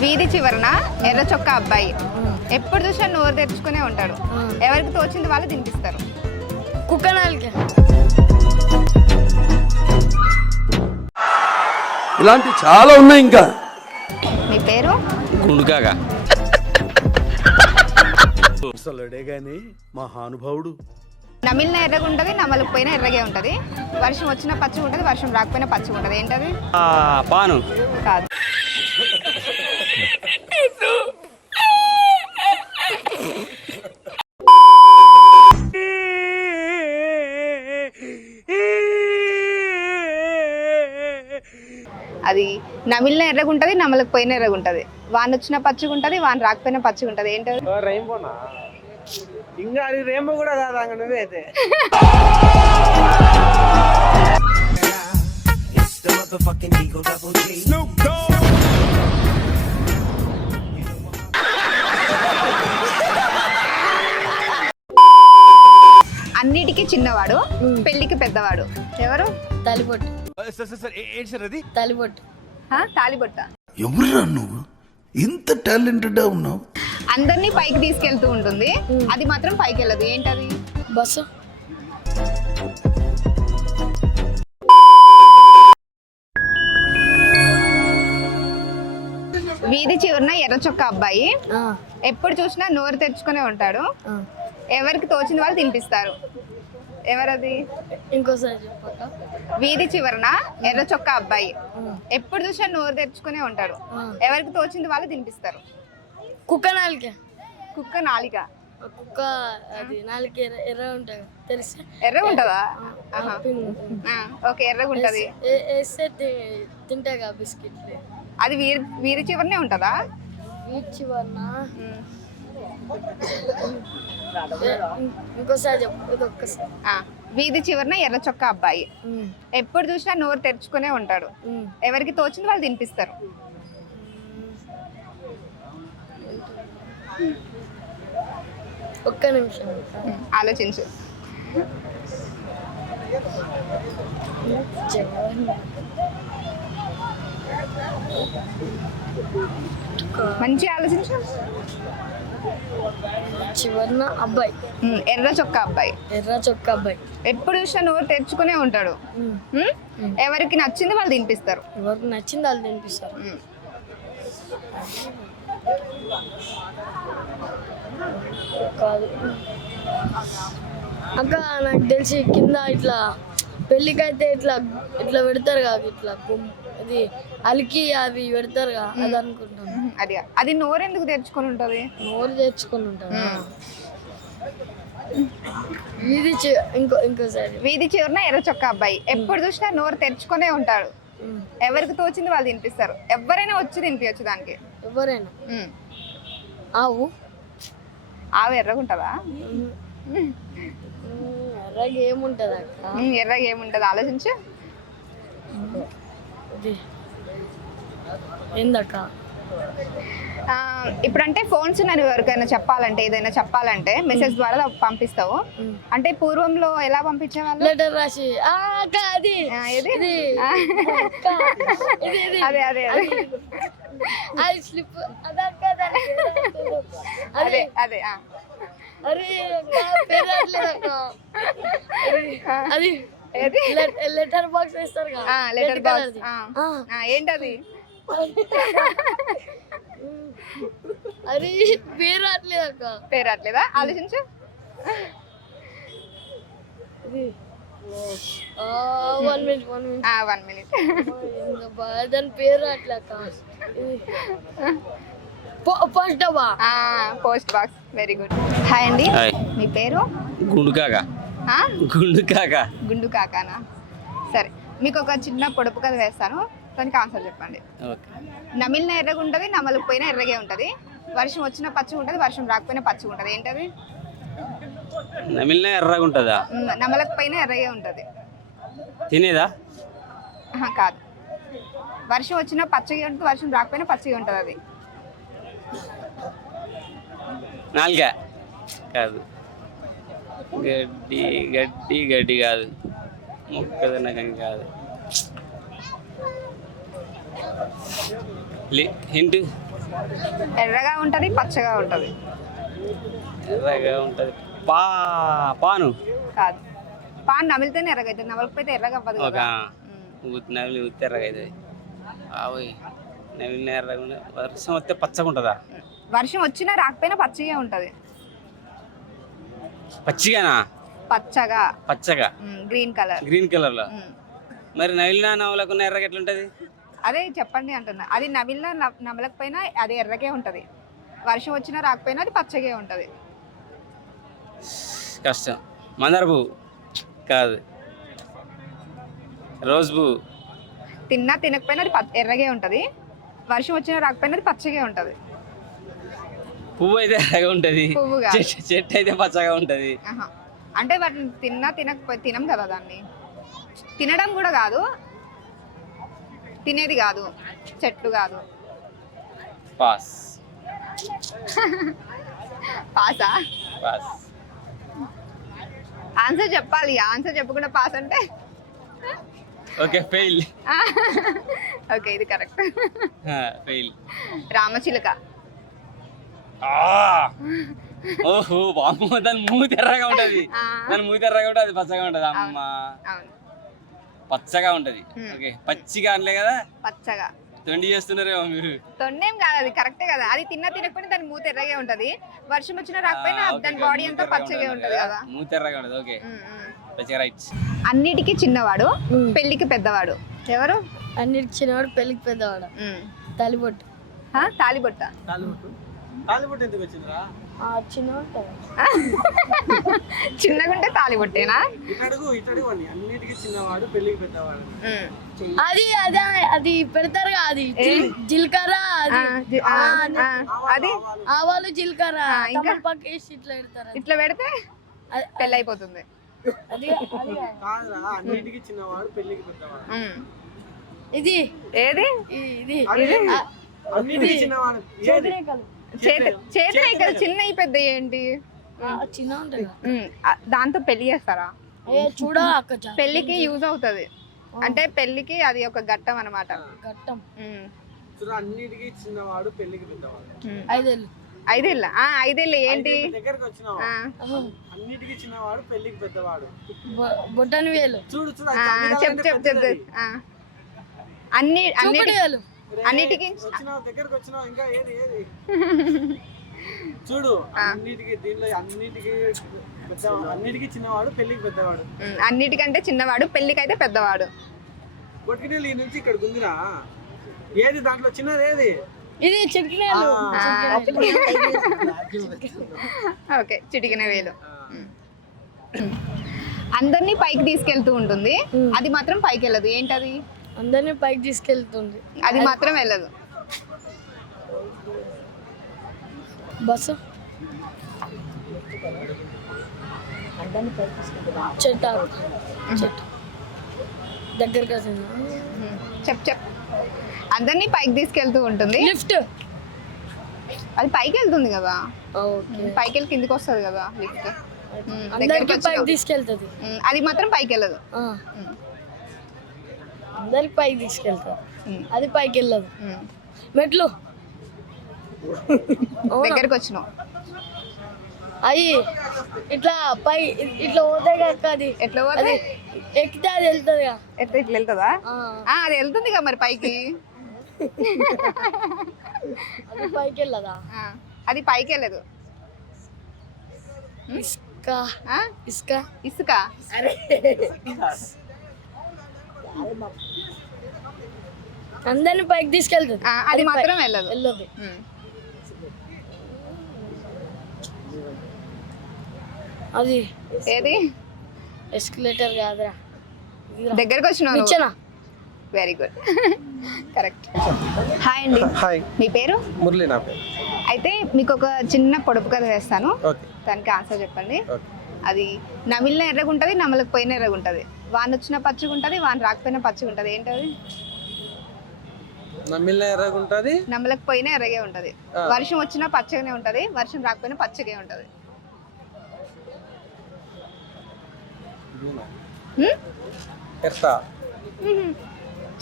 వీధి చివరన ఎర్ర చొక్కా అబ్బాయి ఎప్పుడు చూసినా నోరు తెరుచుకునే ఉంటాడు. ఎవరికి తోచింది వాళ్ళు తినిపిస్తారు. కుక్కనాలకి. ఇలాంటి చాలా ఉన్నాయి. ఇంకా మీ పేరు? గుండుకాగా. అసలుడే గాని మహానుభావుడు. నమిలిన ఎర్రగా ఉంటది, నమలకపోయినా ఎర్రగే ఉంటది. వర్షం వచ్చినా పచ్చిగా ఉంటది, వర్షం రాకపోయినా పచ్చిగా ఉంటది. ఏంటది? పాను. కాదు. అది నమిలిన ఎర్రగా ఉంటది, నమలకపోయినా ఎర్రగా ఉంటది. వాన వచ్చినా పచ్చిగా ఉంటది, వాన రాకపోయినా పచ్చిగా ఉంటది. ఏంటది? రెయిన్బోనా? ఇంకా అది రెయిన్బో కూడా కాదు. అంగ నువ్వే అయితే అన్నిటికీ చిన్నవాడు, పెళ్లికి పెద్దవాడు. ఎవరు? తాలిబొట్టు. తాలిబొట్టు. తాలిబొట్ట. ఎవరురా నువ్వు? ఇంత టాలెంటెడ్ ఉన్నావు. అందరినీ పైకి తీసుకెళ్తూ ఉంటుంది, అది మాత్రం పైకి వెళ్ళదు. ఏంటది? బస్సు. వీధి చివరన ఎర్ర చొక్కా అబ్బాయి ఎప్పుడు చూసినా నోరు తెరుచుకునే ఉంటాడు. ఎవరికి తోచిన వాళ్ళు తినిపిస్తారు. ఎవరది? ఇంకోసారి చెప్పాక. వీధి చివరన ఎర్ర చొక్కా అబ్బాయి ఎప్పుడు చూసినా నోరు తెరుచుకునే ఉంటాడు. ఎవరికి తోచింది వాళ్ళు తినిపిస్తారు. కుక్కనాలకి. కుక్క నాలిక. కుక్క అది నాలుగు ఎర్ర ఉంటాయి తెలుసా? ఎర్రగా ఉంటదా? ఓకే, ఎర్రగా ఉంటది. వేస్తే తింటాగా బిస్కెట్లు. అది వీధి చివరనే ఉంటదా? వీధి చివరన. ఇంకోసారి చెప్పు. ఇది ఒక్కసారి. వీధి చివరన ఎర్ర చొక్కా అబ్బాయి ఎప్పుడు చూసినా నోరు తెరుచుకునే ఉంటాడు. ఎవరికి తోచింది వాళ్ళు తినిపిస్తారు. ఒక్క నిమిషం ఆలోచించు. మంచి ఆలోచించు. చివరిన అబ్బాయి. ఎర్ర చొక్కా అబ్బాయి. ఎర్ర చొక్కా అబ్బాయి ఎప్పుడు చూసినా నోరు తెరుచుకునే ఉంటాడు. ఎవరికి నచ్చింది వాళ్ళు తినిపిస్తారు. ఎవరికి నచ్చింది వాళ్ళు తినిపిస్తారు. కాదు అక్క, నాకు తెలిసి కింద ఇట్లా పెళ్ళికైతే ఇట్లా ఇట్లా పెడతారు కాదు, ఇట్లా ఇది అలికి అవి పెడతారు కదా, అది అనుకుంటాను. అది నోరు ఎందుకు తెరుచుకొని ఉంటది? నోరు తెరుచుకొని ఉంటుంది. ఇంకోసారి. వీధి చివరన ఎర్ర చొక్కా అబ్బాయి ఎప్పుడు చూసినా నోరు తెరుచుకునే ఉంటాడు. ఎవరికి తోచింది వాళ్ళు తినిపిస్తారు. ఎవరైనా వచ్చి తినిపించచ్చు దానికి. ఎవరైనా. ఆవు. ఆవు ఎర్రగా ఉంటుందా? ఎర్రగా ఏముంటది అక్క? ఎర్రగా ఏముంటది? ఆలోచించు. ఏందక్క? ఇప్పుడంటే ఫోన్స్ నన్ను ఎవరికైనా చెప్పాలంటే, ఏదైనా చెప్పాలంటే మెసేజ్ ద్వారా పంపిస్తావు. అంటే పూర్వంలో ఎలా పంపించేవాళ్ళు? లెటర్ రాసి. అదే అదే అది స్లిప్. అదే అదే అరే అది లెటర్ బాక్స్ వేస్తారు కదా. Letter box. ఏంటది? అరే పేరు రావట్లేదు అక్క. పేరు రావట్లేదా? ఆలోచించు. One minute. దాని పేరు రావట్లేదు అక్క. పోస్ట్ డబ్బా. Post box. Very good. Hi అండి. మీ పేరు? గుండుకాగా. గుండు కాకానా? సరే, మీకు ఒక చిన్న పొడుపు కథ వేస్తాను, దానికి ఆన్సర్ చెప్పండి. నమిలిన ఎర్రగా ఉంటుంది, నమలకపోయినా ఎర్రగే ఉంటుంది. వర్షం వచ్చినా పచ్చిగా ఉంటుంది, వర్షం రాకపోయినా పచ్చిగా ఉంటుంది. ఏంటది? నమిలిన ఎర్రగా ఉంటుందా? నమలకపోయినా ఎర్రగే ఉంటుంది. తినేదా? కాదు. వర్షం వచ్చినా పచ్చిగా ఉంటుంది, వర్షం రాకపోయినా పచ్చిగా ఉంటుంది. అది నాలుగా కాదు. గడ్డి గడ్డి గడ్డి కాదు. మొక్కజొన్న కానీ కాదు. హింట్. ఎర్రగా ఉంటది, పచ్చగా ఉంటది. ఎర్రగా ఉంటుంది. పాను. కాదు, పాన్ నమిలితేనే ఎర్రగా అవుతుంది, నమలకపోతే ఎర్రగా అవ్వదు ఒక కదా. నవిలి ఉత్తి ఎర్రగా అవుతుంది. అవి నవిలిన ఎర్రగా ఉండే వర్షం వస్తే పచ్చగా ఉంటుందా? వర్షం వచ్చినా రాకపోయినా పచ్చగా ఉంటది. పచ్చిగానా? పచ్చగా, పచ్చగా గ్రీన్ కలర్. గ్రీన్ కలర్లో. మరి నవిలిన నవలకున్న ఎర్రగా ఎట్లుంటుంది? అదే చెప్పండి అంటున్నా. అది నమిలినా నమలకపోయినా అది ఎర్రగే ఉంటది. వర్షం వచ్చినా రాకపోయినా అది పచ్చగే ఉంటది. కష్టం. మందార పువ్వు కాదు. రోజ్ పువ్వు. తిన్నా తినకపోయినా అది ఎర్రగే ఉంటది. వర్షం వచ్చినా రాకపోయినా అది పచ్చగే ఉంటది. పువ్వు అయితే ఎర్రగా ఉంటుంది, పువ్వు కాదు. చెట్టు అయితే పచ్చగా ఉంటుంది. ఆహా. అంటే వాటిని తిన్నా తినకపోయి తినం కదా దాన్ని. తినడం కూడా కాదు, తినేది కాదు, చెట్లు కాదు. పాస్. పాసా? పాస్. ఆన్సర్ చెప్పాలి. ఆన్సర్ చెప్పకుండా పాస్ అంటే ఓకే, ఫెయిల్. ఓకే, ఇది కరెక్ట్. ఫెయిల్. రామచిలుక. ఓహో బామ్మ, దాని మూతి ఎర్రగా ఉంటది. ఆ. దాని మూతి ఎర్రగా ఉంటుంది, అది పచ్చగా ఉంటది. అమ్మ, అవును, పచ్చగా ఉంటది. ఓకే, పచ్చిగా అనలే కదా, పచ్చగా. తొండి చేస్తున్నారేమో మీరు. తొండేం కాదు, అది కరెక్టే కదా. అది తిన్నా తినకపోయినా దాని మూత ఎర్రగే ఉంటది. వర్షం వచ్చినా రాకపోయినా దాని బాడీ అంతా పచ్చగా ఉంటది కదా. మూతి ఎర్రగా ఉంటది. ఓకే, పచ్చగా, రైట్. అన్నిటికీ చిన్నవాడు, పెళ్లికి పెద్దవాడు ఎవరు? అన్నిటికి చిన్నవాడు, పెళ్ళికి పెద్దవాడు. తాలిబొట్టు. తాలిబొట్ట. తాలిబొట్టు ఎందుకు వచ్చిందిరా? చిన్నవాడు. చిన్నగుంటే తాలిబొట్టేనా? ఇటడుగు అని. అన్నిటికీ చిన్నవాడు, పెళ్లికి పెద్దవాడు. అది అదే అది పెడతారు కదా, అది జీలకర్ర, అది అది ఆవాలు, జీలకర్ర, ఇంకా పక్క వేసి ఇట్లా పెడతారు. ఇట్లా పెడితే పెళ్ళి అయిపోతుంది. అది కాదురా, అన్నిటికీ చిన్నవాడు, పెళ్లికి పెద్దవాడు. ఇది ఏది? ఇది అన్నిటికీ చిన్నవాడు. చేతిరేఖలు చిన్నవి పెద్ద ఏంటి? చిన్న ఉంటుంది. దాంతో పెళ్లి చేస్తారా? చూడ అక్క, పెళ్లికి యూజ్ అవుతది. అంటే పెళ్లికి అది ఒక ఘట్టం అన్నమాట. ఘట్టం. అన్నిటికీ చిన్నవాడు, పెళ్లికి పెద్దవాడు. 5 ఏళ్ళు. 5 ఏళ్ళ? 5 ఏళ్ళు ఏంటి? దగ్గరకు వచ్చినావు. అన్నిటికీ చిన్నవాడు, పెళ్లికి పెద్దవాడు. బొట్టని వేలు. చూడు చూడు. చెప్పు. అన్నిటికీ వచ్చినావు, దగ్గరకు వచ్చినావు. ఇంకా ఏది ఏది చూడు. అన్నిటికీ దీనిలో అన్నిటికీ చిన్నవాడు, పెళ్లికి పెద్దవాడు. అన్నిటికంటే చిన్నవాడు, పెళ్లికైతే పెద్దవాడు. కొట్టుకునేళ్ళు ఈ నుంచి ఇక్కడ గుందిరా. ఏది దాంట్లో చిన్నది ఏది? ఇది చిటికినేలు. ఓకే, చిటికిన వేలు. అందరినీ పైకి తీసుకెళ్తూ ఉంటుంది, అది మాత్రం పైకి వెళ్ళదు. ఏంటది? అందరినీ పైకి తీసుకెళ్తుంది, అది మాత్రం వెళ్ళదు. బస్సు. చెట్టు. దగ్గరికి వస్తుంది. చెప్పు. అందరినీ పైకి తీసుకెళ్తూ ఉంటుంది. లిఫ్ట్. అది పైకి వెళ్తుంది కదా, ఓకే. పైకి వెళ్ళి కిందికి వస్తుంది కదా లిఫ్ట్. అందరికి పైకి తీసుకెళ్తుంది, అది మాత్రం పైకి వెళ్ళదు. అందరికి పైకి తీసుకెళ్తారు, అది పైకి వెళ్ళదు. మెట్లు. దగ్గరికి వచ్చినావు. అవి ఇట్లా పై ఇట్లా పోతాయి కదా, అది ఎట్లా పోతుంది? ఎక్కితే అది వెళ్తుంది. ఎట్లా ఇట్లా వెళ్తుందా? అది వెళ్తుంది కదా మరి పైకి. అది పైకి వెళ్ళదా? అది పైకి వెళ్ళదు. ఇసుక. ఇసుక. అందరిని పైకి తీసుకెళ్తుంది, అది మాత్రం వెళ్ళదు. అది ఏది? ఎస్కలేటర్ కాదురా. దగ్గరకు వచ్చినావు. Very good, correct. హాయ్ అండి. హాయ్. మీ పేరు? మురళి నా పేరు. అయితే మీకు ఒక చిన్న పొడుపు కథ వేస్తాను, ఓకే. దానికి ఆన్సర్ చెప్పండి. ఓకే. అది నమిలిన ఎర్రగుంటది, నమలకపోయిన ఎర్రగుంటది. వాన వచ్చిన పచ్చిగుంటది, వాన రాకపోయినా పచ్చిగుంటది. ఏంటది? నమిలిన ఎర్రగుంటది, నమలకపోయినా ఎర్రగే ఉంటది. వర్షం వచ్చినా పచ్చగానే ఉంటది, వర్షం రాకపోయినా పచ్చగే ఉంటది. ఎర్త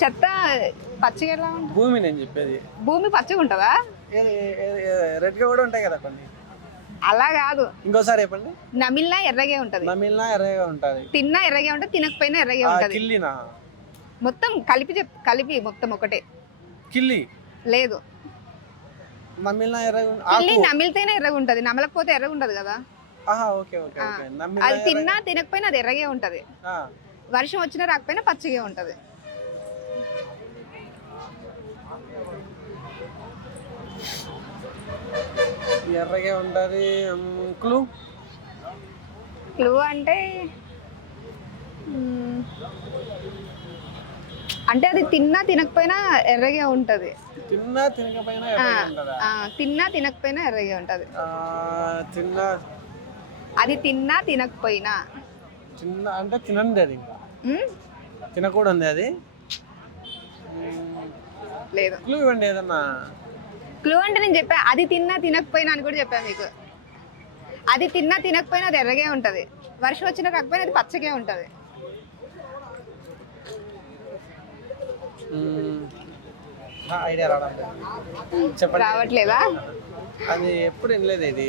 చెత్త పచ్చిగా ఎలా ఉంటుంది? భూమి నేను చెప్పేది. భూమి పచ్చిగా ఉంటుందా? రెడ్గా కూడా ఉంటాయి కదా కొన్ని. అలా కాదు, ఇంకోసారి చెప్పండి. నమిలినా ఎర్రగే ఉంటది, నమిలినా ఎర్రగా ఉంటది, తిన్నా ఎర్రగే ఉంటది, తినకపోయినా ఎర్రగే ఉంటది. కిల్లినా? మొత్తం కలిపి మొత్తం ఒకటే. కిల్లి లేదు, నమిలినా ఎర్రగా కిల్లి నమిలితేనే ఎర్రగా ఉంటది, నమలకపోతే ఎర్రగా ఉంటది కదా. ఓకే ఓకే ఆ, ఓకే. అది తిన్నా తినకపోయినా అది ఎర్రగే ఉంటది. వర్షం వచ్చినా రాకపోయినా పచ్చిగా ఉంటది. ఎర్రగా ఉంటది. క్లూ క్లూ అంటే అంటే అది తిన్నా తినకపోయినా ఎర్రగే ఉంటది. తిన్నా తినకపోయినా ఎర్రగా ఉంటదా? తిన్నా తినకపోయినా ఎర్రగే ఉంటది. తిన్నా అది తిన్నా తినకపోయినా. తిన్నా అంటే తినండి, అది ఇంకా ఉమ్, తినకూడదు అది. లేదు. క్లూ ఇవ్వండి ఏదన్నా. క్లూ అంటే నేను చెప్పా, అది తిన్నా తినకపోయినా అని కూడా చెప్పాను మీకు. అది తిన్నా తినకపోయినా అది ఎర్రగే ఉంటది, వర్షం వచ్చినా రాకపోయినా అది పచ్చగే ఉంటది. ఐడియా రావడం చెప్పండి. రావట్లేదా? అది ఎప్పుడు వినలేదు. ఇది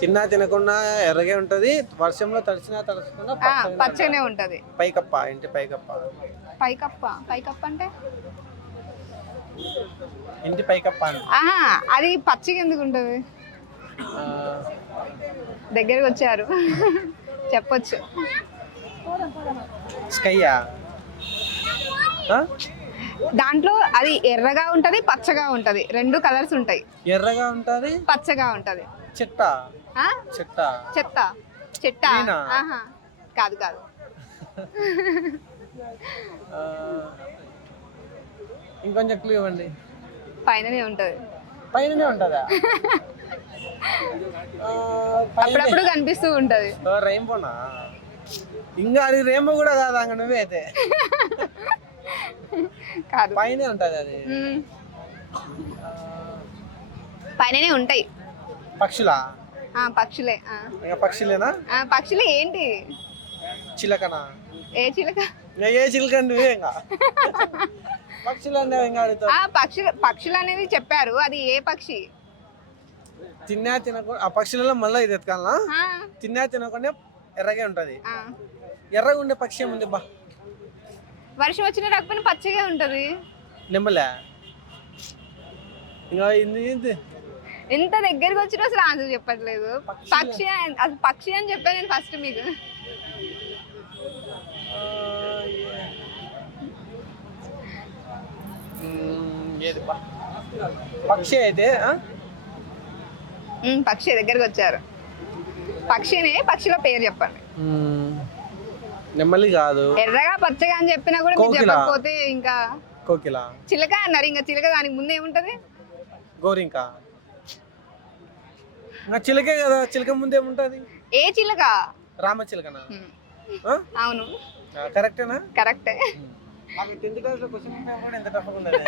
తిన్నా తినకుండా ఎర్రగే ఉంటది, వర్షంలో తడిచినా తడచకుండా పచ్చగానే ఉంటది. పైకప్ప, ఇంటి పైకప్ప. పైకప్ప? పైకప్ప అంటే ఇంటి పైకప్ప అని. అది పచ్చిగా ఎందుకు ఉంటది? దగ్గరకు వచ్చారు, చెప్పొచ్చు. స్కైయా? దాంట్లో అది ఎర్రగా ఉంటది, పచ్చగా ఉంటది, రెండు కలర్స్ ఉంటాయి. ఎర్రగా ఉంటది, పచ్చగా ఉంటది. చెట్ట? చెట్ట? చెత్త? చెట్ట? కాదు కాదు. ఇంకొంచెం క్లూ ఇవ్వండి. పైననే ఉంటది. పైననే ఉంటదా? అప్పుడప్పుడు కనిపిస్తూ ఉంటది. రెయిన్బోనా? ఇంకా అది రెయిన్బో కూడా కాదా? నువ్వే అయితే కాదు, పైనే ఉంటది అది. పైననే ఉంటాయి. పక్షులా? పక్షులే. పక్షులేనా? పక్షులే. ఏంటి? చిలకనా? ఏ చిలక? ఏ చిలక నువ్వే ఇంకా పక్షులు అంటే ఇంకా అడుగుతావు. పక్షులు అనేది చెప్పారు, అది ఏ పక్షి? తిన్నా తినకుండా ఆ పక్షులలో మళ్ళీ ఇది ఎత్తుకాలనా? తిన్నా తినకుండా ఎర్రగా ఉంటది. ఎర్రగా ఉండే పక్షి ఏముంది బా? వర్షం వచ్చిన రాకపోయినా పచ్చగా ఉంటది. నిమ్మలే? ఇంకా ఇది ఎంత దగ్గరికి వచ్చినా అసలు ఆన్సర్ చెప్పట్లేదు. పక్షి అసలు పక్షి అని చెప్పాను నేను ఫస్ట్ మీకు. ఏది బా? పక్షి అయితే పక్షి దగ్గరికి వచ్చారు. పక్షిని, పక్షిలో పేరు చెప్పండి. నెమ్మలి కాదు. ఎర్రగా పచ్చగా అని చెప్పినా కూడా మీరు చెప్పకపోతే ఇంకా కోకిల. చిలక అన్నారు. ఇంకా చిలక దానికి ముందు ఏముంటది? గోరింక. చిలకే కదా, చిలక ముందు ఏముంటది? ఏ చిలక? రామచిలకనా? అవును, కరెక్టేనా? కరెక్టే. మాకు 10th క్లాస్ లో క్వశ్చన్ పేపర్ కూడా ఎంత టఫ్గా ఉండేది.